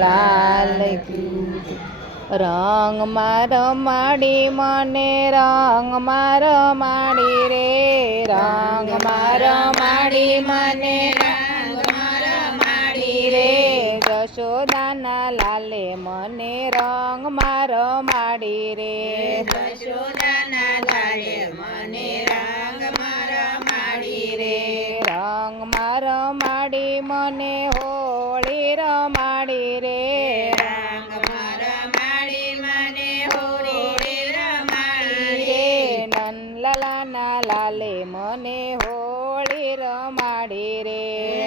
લાલ કી રંગમાં રમાડી મને રંગમાં રમાડી રે રંગમાં રમાડી મને રંગમાં રમાડી રે જશોદાના લાલે મને રંગમાં રમાડી રે જશોદાના લાલે મને રંગમાં રમાડી રે રંગમાં રમાડી મને હોળી રમાડી રે રંગમાં રમાડી મને હોળી રમાડી રે નંદલાલાના લાલે મને હોળી રમાડી રે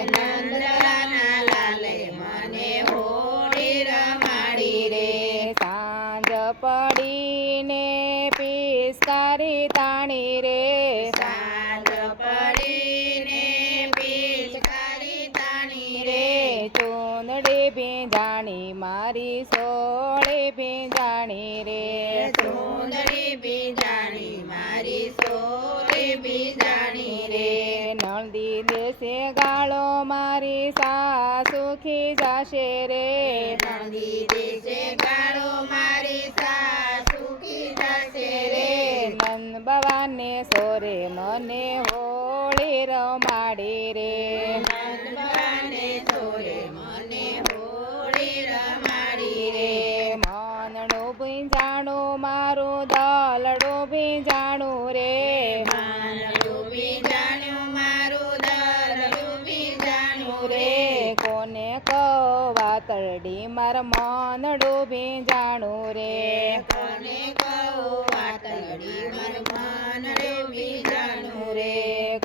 નંદલાલાના લાલે મને હોળી રમાડી રે સાંજ પડીને પિચકારી તાણી રે સાંજ પડીને પિચકારી તાણી રે ચૂંદડી ભીંજાણી મારી સોળી ભીંજાણી રે ચૂંદડી ભીંજાણી મારી સોળી ભીંજાણી રે નંદી દેશે ગાળો મારી સાસુ ખીજાશે રે નંદી દેશે ગાળો મારી સાસુ ખીજાશે રે નંદ બાવાને સોરે મને હોળી રમાડી રે નંદ બાવાને સોરે મને હોળી રમાડી રે માનડું ભીંજાણું મારું દલડું ભીંજાણું રે માનડું ભીંજાણું મારું દલડું ભીંજાણું રે કોને કવા તરડી માર માનડું ભીંજાણું રે કોને કહું વાતડી માર માનડું ભીંજાણું રે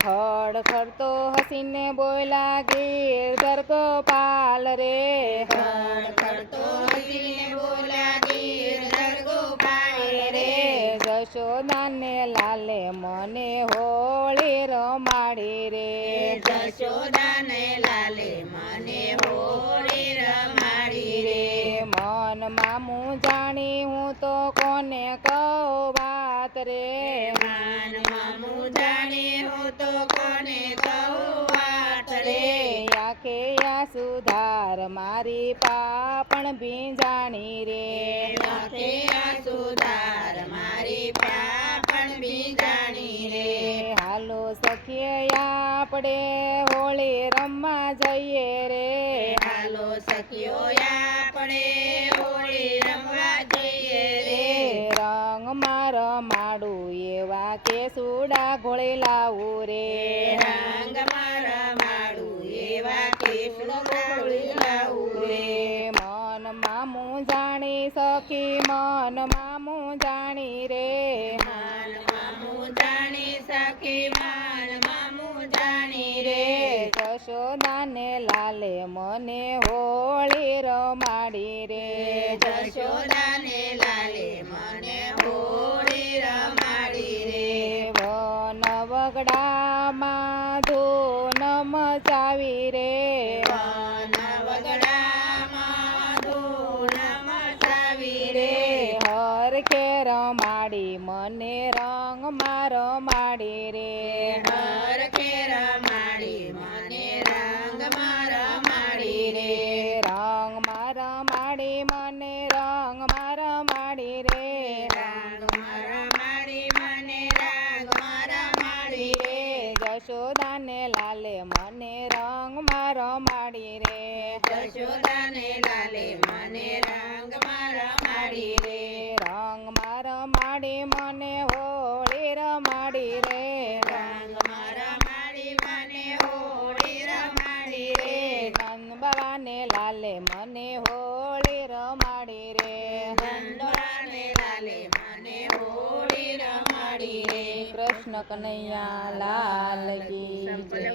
ખડખડતો હસીને બોલા ગીરધર ગોપાલ રે ખડખડતો હસીને બોલા ગીરધર ગોપાલ રે જશોદાને લાલે મને હોળી રમાડી રે જશોદાને લાલે મને હોળી રમાડી રે મનમાં હું જાણી હું તો કોને કહું વાત રે માનમાં હું જાણી હું તો કોને કહું વાત રે આખે આ સુધાર મારી પાપણ ભીંજાણી રે આખે આ સુધાર મારી પાપણ ભીંજાણી રે હાલો સખીએ આપણે હોળી રમવા જઈએ રે હાલો સખીઓ આપણે હોળી રમવા જઈએ રે રંગમાં રમાડું એવા કે સુડા ઘોળી લાવું રે રંગમાં રમાડું એવા કેસુડા ગોળી લાવું રે મનમાં હું જાણી સખી મનમાં હું જાણી રે માનમાં હું જાણી સખી માનમાં હું જાણી રે જશોદાને લાલે મને હોળી રમાડી રે જશોદાને લાલે મને હોળી રમાડી રે વન વગડામાં ધૂન મચાવી રે વન વગડામાં ધૂન મચાવી રે હરખે રમાડી મને રંગમાં રમાડી રે હરખે રમાડી મને રંગમાં રમાડી રે રંગમાં રમાડી મને રંગમાં રમાડી રે રંગમાં રમાડી મને રંગમાં રમાડી રે જશોદાને લાલે મને રંગમાં રમાડી રે જશોદાને લાલે મને રંગમાં રમાડી રે રંગમાં રમાડી મને હોળી રમાડી રે રંગમાં રમાડી મને હોળી રમાડી રે નંદ બાવાને લાલે મને હોળી રમાડી રે નંદવાને લાલે મને હોળી રમાડી રે કૃષ્ણ કનૈયા લાલ કી જય.